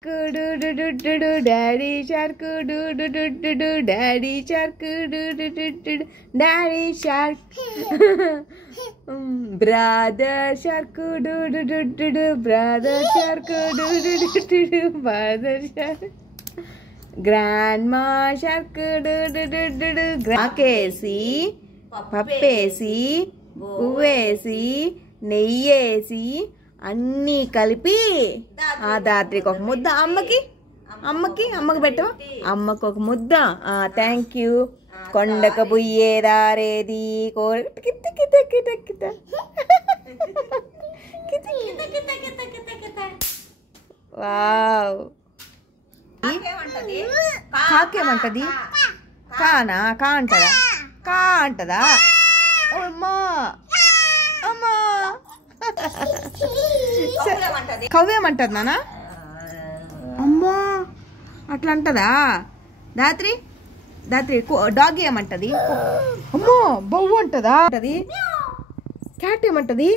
Daddy shark, daddy shark, daddy shark. Brother shark, brother shark, brother shark. Grandma shark, ఆకేసి పప్పేసి పువ్వేసి నెయ్యేసి అన్నీ కలిపి ఆ దాత్రికి ఒక ముద్ద అమ్మకి పెట్టవా అమ్మకు ఒక ముద్ద థ్యాంక్ యూ కొండక బుయ్యేదారేది వావ్ కాకేమంటది కానా కా అంటదా కా అంటదా అమ్మా అమ్మా కవ్వేమంటది నాన్న అమ్మా అట్లా అంటదా దాత్రి డాగ్ ఏమంటది అమ్మో బొవ్వు అంటదా క్యాట్ ఏమంటది